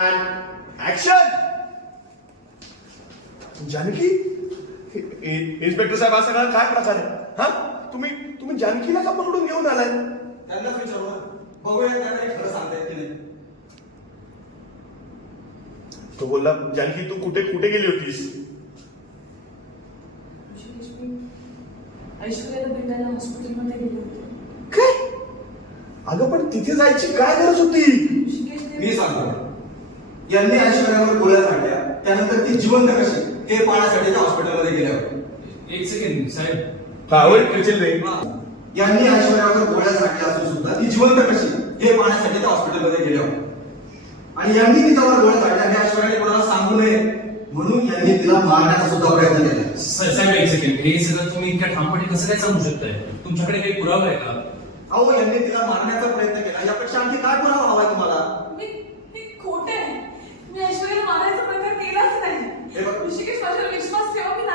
Action. Janaki, inspector साहेब हा सगळा काय प्रकार आहे? हा, तुम्ही जानकीला का पकडून घेऊन आलाय? त्यांनाच विचारलं, बघूया त्या काही खरं सांगतायत की नाही. तो बोलला, जानकी तू कुठे कुठे गेली होतीस? ऐश्वर्याला भेटायला हॉस्पिटलमध्ये गेले होते. काय? अगं पण तिथे जायची काय गरज होती? मी सांगतो, यांनी ऐश्वर्यावर गोळ्या झाडल्या, त्यानंतर ती जिवंत कशी हे पाहण्यासाठी त्या हॉस्पिटलमध्ये गेल्या होत्या. एक सेकंड साहेब, यांनी ऐश्वर्यावर गोळ्या झाडल्या असून सुद्धा ती जिवंत कशी हे पाहण्यासाठी त्या हॉस्पिटलमध्ये गेल्या होत्या. आणि यांनी तिच्यावर गोळ्या झाडल्या हे ऐश्वर्याने कोणाला सांगू नये म्हणून यांनी तिला मारण्याचा सुद्धा प्रयत्न केला. साहेब एक सेकंड, हे सगळं तुम्ही इतक्या ठामपणे कसं काय सांगू शकताय? तुमच्याकडे काही पुरावा आहे का? अहो, यांनी तिला मारण्याचा प्रयत्न केला, यापेक्षा आणखी काय पुरावा हवाय तुम्हाला? मी खोटे आहे. मी ऐश्वर्याला मारायचा प्रकार केलाच नाही. हे बघ. ऋषिकेश, माझ्यावर विश्वास ठेवा. मी